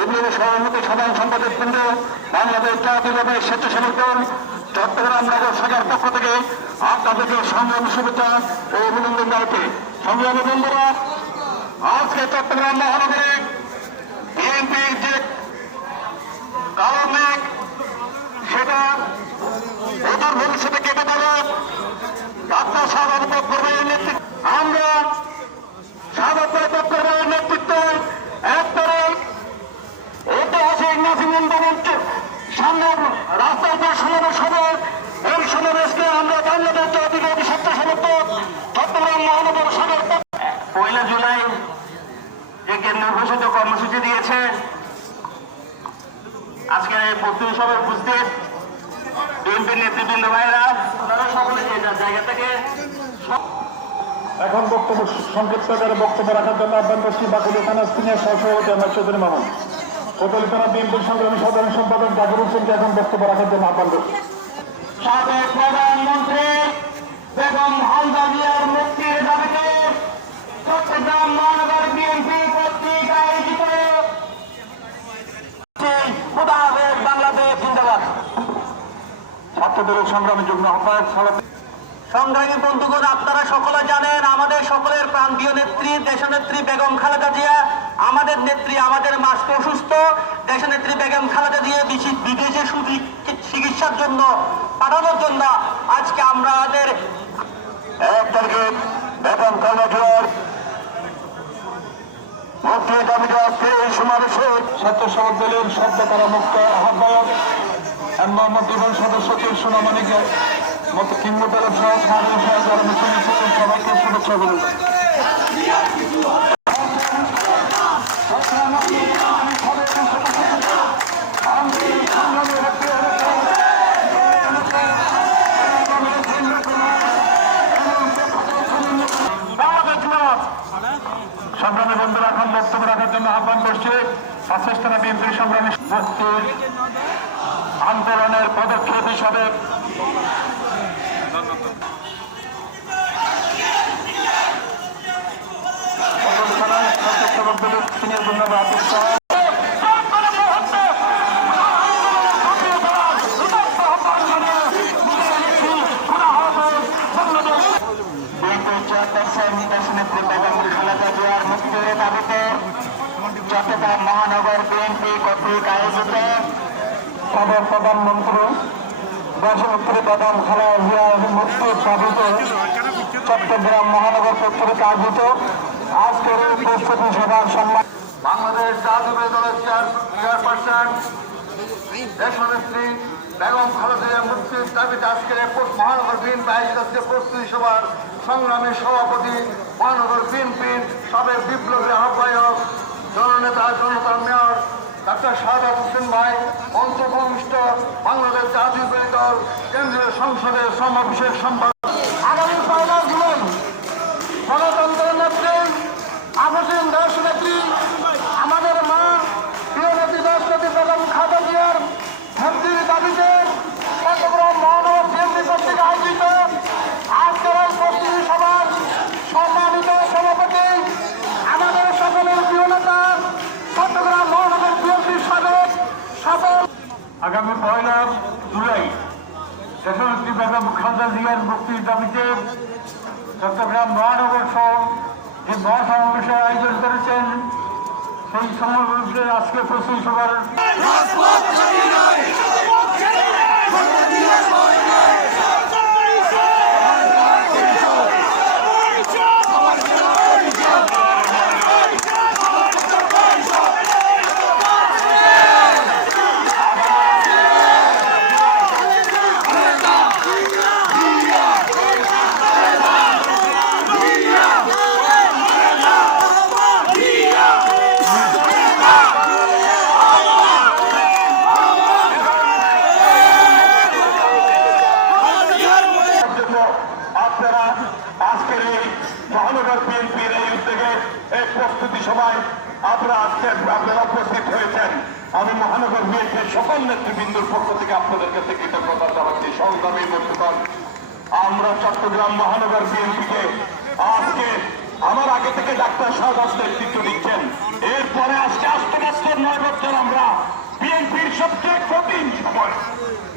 বিপ্লবী সভাপতি, সাধারণ সম্পাদক বৃন্দ, বাংলাদেশ জাতীয়ভাবে স্বেচ্ছাসেবক দল চট্টগ্রাম নগর শাখার পক্ষ থেকে আপনাদেরকে সংগ্রাম, শুভেচ্ছা ও অভিনন্দন জানাতে সংগ্রামী বন্ধুরা, আজকে চট্টগ্রাম মহানগরী বিএনপির যে কালো মেঘ সেটা অদূর ভবিষ্যতে কেটে যাবে ডাক্তার সাধারণ পক্ষের নেতৃত্ব আমরা সাধারণ পক্ষের নেতৃত্বে একবারে ঐতিহাসিক নাসিমুন মঞ্চ সামনে রাস্তার উপর সমাবেশ হবে এই সমাবেশকে আমরা বাংলাদেশ জাতীয় স্বেচ্ছাসেবক চট্টগ্রাম মহানগর সদর পয়লা জুলাই যে কেন্দ্র ঘোষিত কর্মসূচি দিয়েছে আজকের এই প্রস্তুতি সভায় উপস্থিত বিএনপির নেতৃবৃন্দ ভাইরা তারা সকলে যে যার জায়গা থেকে এখন বক্তব্য সংক্ষিপ্ত আকারে বক্তব্য রাখার জন্য আহ্বান করছি বাকুলি থানা সিনিয়র সহসভাপতি আমার চৌধুরী মামুন। কোতলি থানা বিএনপির সংগ্রামী সাধারণ সম্পাদক জাকির হোসেনকে এখন বক্তব্য রাখার জন্য আহ্বান করছি। সাবেক প্রধানমন্ত্রী বেগম হালদা জিয়ার মুক্তির দাবিতে চট্টগ্রাম মহানগর বিএনপি কর্তৃক আয়োজিত খুদা হাফেজ বাংলাদেশ জিন্দাবাদ ছাত্রদলের সংগ্রামী যুগ্ম আহ্বায়ক সালাত সংগ্রামী বন্ধুগণ আপনারা সকলে জানেন আমাদের সকলের প্রান্তীয় নেত্রী দেশনেত্রী বেগম খালেদা জিয়া আমাদের নেত্রী আমাদের মাস্ক অসুস্থ। দেশনেত্রী বেগম খালেদা জিয়া বিদেশে চিকিৎসার জন্য পাঠানোর জন্য আজকে আমরা আমাদের এক তারিখে বেগম খালেদা জিয়ার মুক্তির দাবিতে আজকে এই সমাবেশে স্বেচ্ছাসেবক দলের শব্দ তারা মুক্ত আহ্বায়ক মোহাম্মদ ইবন সদস্য সচিব সোনামণিকে মতো কিংবদলের সহ সাধারণ সহ যারা মুসলিম সচিব সবাইকে শুভেচ্ছা অভিনন্দন সংগ্রামী বন্ধুরা এখন বক্তব্য রাখার জন্য আহ্বান করছে পাঁচস্থানা বিএনপির সংগ্রামী মুক্তির আন্দোলনের পদক্ষেপ হিসাবে সকল থানায় স্বেচ্ছাসেবক দলের সিনিয়র জন্য আতিক সাহেব বিএনপি চেয়ারপারসন দেশনেত্রী বেগম খালেদা জিয়ার মুক্তির দাবিতে চট্টগ্রাম মহানগর বিএনপি কর্তৃক আয়োজিত সাবেক প্রধানমন্ত্রী দেশনেত্রী বেগম খালেদা জিয়ার মুক্তির দাবিতে চট্টগ্রাম মহানগর কর্তৃক আয়োজিত আজকের এই প্রস্তুতি সভার সম্মান বাংলাদেশ জাতীয় দলের চেয়ারপারসন, দেশনেত্রী বেগম খালেদা মুক্তির দাবিতে আজকের মহানগর বিএনপি আয়োজিত প্রস্তুতি সভার সংগ্রামী সভাপতি মহানগর বিএনপির সাবেক বিপ্লবী আহ্বায়ক, জননেতা, জনতার মেয়র ডাক্তার শাহাদ হোসেন ভাই মঞ্চভূমিষ্ঠ বাংলাদেশ জাতীয় দল কেন্দ্রীয় সংসদের সমাবেশের সম্পাদক। আগামী পয়লা জুলাই দেশনেত্রী বেগম খালেদা জিয়ার মুক্তির দাবিতে চট্টগ্রাম মহানগর সহ যে মহাসমাবেশের আয়োজন করেছেন, সেই সমাবেশে আজকে প্রস্তুতি সভার জন্য আপনারা আজকের এই মহানগর বিএনপির এই উদ্যোগে এই প্রস্তুতি সভায় আপনারা আজকে আপনারা উপস্থিত হয়েছেন। আমি মহানগর বিএনপির সকল নেতৃবৃন্দুর পক্ষ থেকে আপনাদের কাছে কৃতজ্ঞতা জানাচ্ছি। সংগ্রামী বন্ধুগণ, আমরা চট্টগ্রাম মহানগর বিএনপিকে আজকে আমার আগে থেকে ডাক্তার সাহবাস নেতৃত্ব দিচ্ছেন। এরপরে আজকে আস্তে আস্তে নয় বছর আমরা বিএনপির সবচেয়ে কঠিন সময়।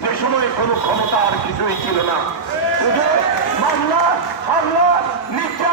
যে সময় কোনো ক্ষমতা আর কিছুই ছিল না। শুধু মামলা, হামলা, নির্যাতন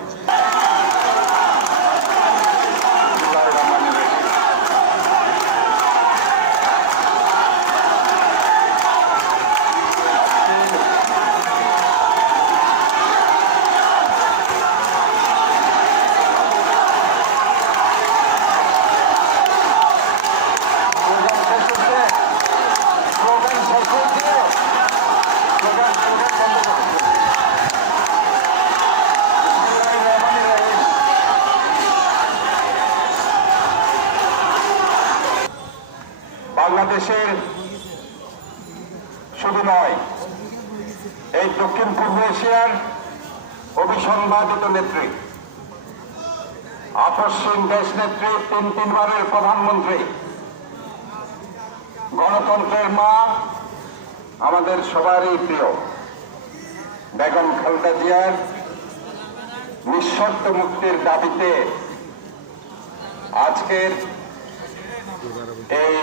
বাংলাদেশের শুধু নয় এই দক্ষিণ পূর্ব এশিয়ার অভিসংবাদিত নেত্রী আপসীন দেশ নেত্রী, তিন তিনবারের প্রধানমন্ত্রী, গণতন্ত্রের মা, আমাদের সবারই প্রিয় বেগম খালেদা জিয়ার নিঃশর্ত মুক্তির দাবিতে আজকের এই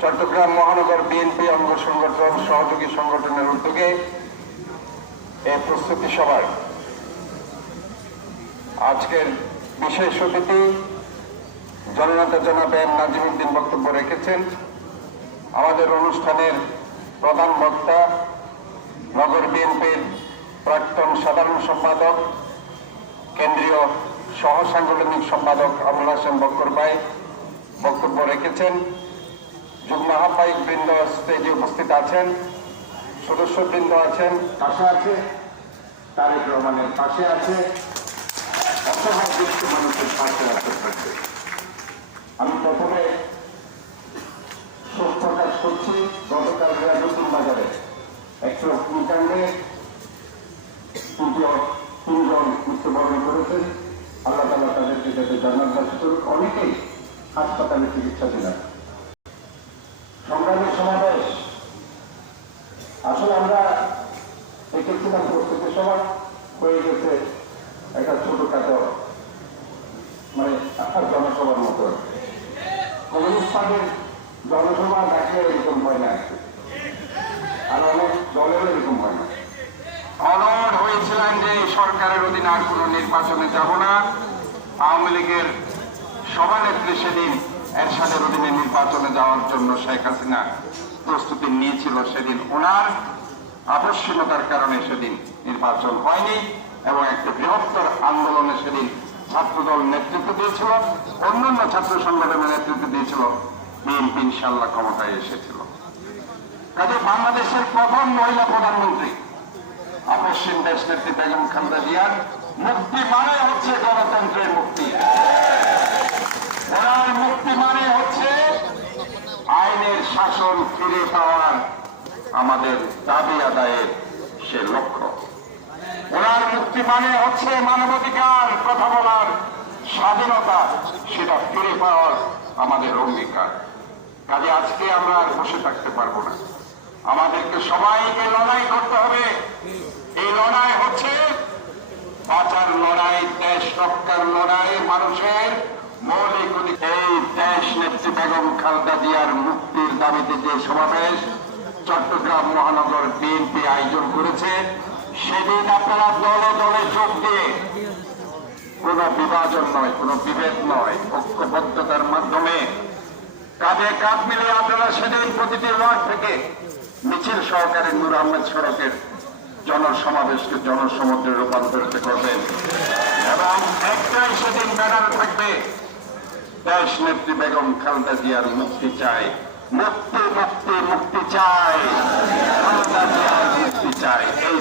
চট্টগ্রাম মহানগর বিএনপি অঙ্গ সংগঠন সহযোগী সংগঠনের উদ্যোগে এই প্রস্তুতি সভায় আজকের বিশেষ অতিথি জননেতা জনাবেন নাজিমুদ্দিন বক্তব্য রেখেছেন। আমাদের অনুষ্ঠানের প্রধান বক্তা নগর বিএনপির প্রাক্তন সাধারণ সম্পাদক, কেন্দ্রীয় সহ সাংগঠনিক সম্পাদক আবুল হাসান বক্কর ভাই বক্তব্য রেখেছেন। যুগ্ম আহ্বায়ক বৃন্দ স্টেজে উপস্থিত আছেন, সদস্যবৃন্দ আছেন, পাশে আছে, তারেক রহমানের পাশে আছে অসহায়গ্রস্ত মানুষের পাশে আছে আমি প্রথমে শোক প্রকাশ করছি গতকাল নতুন বাজারে একশো অগ্নিকাণ্ডে তিনজন মৃত্যুবরণ করেছেন। আল্লাহ তালা তাদেরকে যাতে অনেকেই হাসপাতালে চিকিৎসা দিলেন সংগ্রামী সমাবেশ আসলে আমরা দেখেছিলাম প্রস্তুতি সভা হয়ে গেছে একটা ছোটখাটো মানে একটা জনসভার মতো কমিউনিস্ট পার্টির জনসভা ডাকলে এরকম হয় না। আর অনেক দলেরও এরকম হয় না। অনড় হয়েছিলেন যে সরকারের অধীনে আর কোনো নির্বাচনে যাব না। আওয়ামী লীগের সভানেত্রী সেদিন এরশাদের অধীনে নির্বাচনে যাওয়ার জন্য শেখ হাসিনা প্রস্তুতি নিয়েছিল সেদিন ওনার। আবশ্যকতার কারণে সেদিন নির্বাচন হয়নি এবং একটি বৃহত্তর আন্দোলনে সেদিন ছাত্রদল নেতৃত্ব দিয়েছিল। অন্যান্য ছাত্র সংগঠনের নেতৃত্ব দিয়েছিল ইনশাল্লাহ ক্ষমতায় এসেছিল। কাজে বাংলাদেশের প্রথম মহিলা প্রধানমন্ত্রী আপসীন দেশ নেত্রী বেগম খালেদা জিয়ার মুক্তি মানে হচ্ছে গণতন্ত্রের মুক্তি। ওনার মুক্তি মানে হচ্ছে আইনের শাসন ফিরে পাওয়ার আমাদের দাবি আদায়ের সে লক্ষ্য। ওনার মুক্তি মানে হচ্ছে মানবাধিকার, কথা বলার স্বাধীনতা, সেটা ফিরে পাওয়ার আমাদের অঙ্গীকার। কাজে আজকে আমরা আর বসে থাকতে পারব না। আমাদেরকে সবাইকে লড়াই করতে হবে। এই লড়াই হচ্ছে বাঁচার লড়াই, দেশ রক্ষার লড়াই, মানুষের মৌলিক এই দেশ নেত্রী বেগম খালেদা জিয়ার মুক্তির দাবিতে যে সমাবেশ চট্টগ্রাম মহানগর বিএনপি আয়োজন করেছে, সেদিন আপনারা দলে দলে যোগ দিয়ে কোন বিভাজন নয়, কোন বিভেদ নয়, ঐক্যবদ্ধতার মাধ্যমে কাঁধে কাঁধ মিলে আপনারা সেদিন প্রতিটি ওয়ার্ড থেকে মিছিল সহকারে নূর আহমেদ সড়কের জনসমাবেশকে জনসমুদ্রে রূপান্তরিত করবেন। এবং একটাই সেদিন ব্যানার থাকবে, দেশ নেত্রী বেগম খালেদা জিয়ার মুক্তি চাই। মুক্তি মুক্তি মুক্তি চাই। খালেদা জিয়ার মুক্তি চাই। এই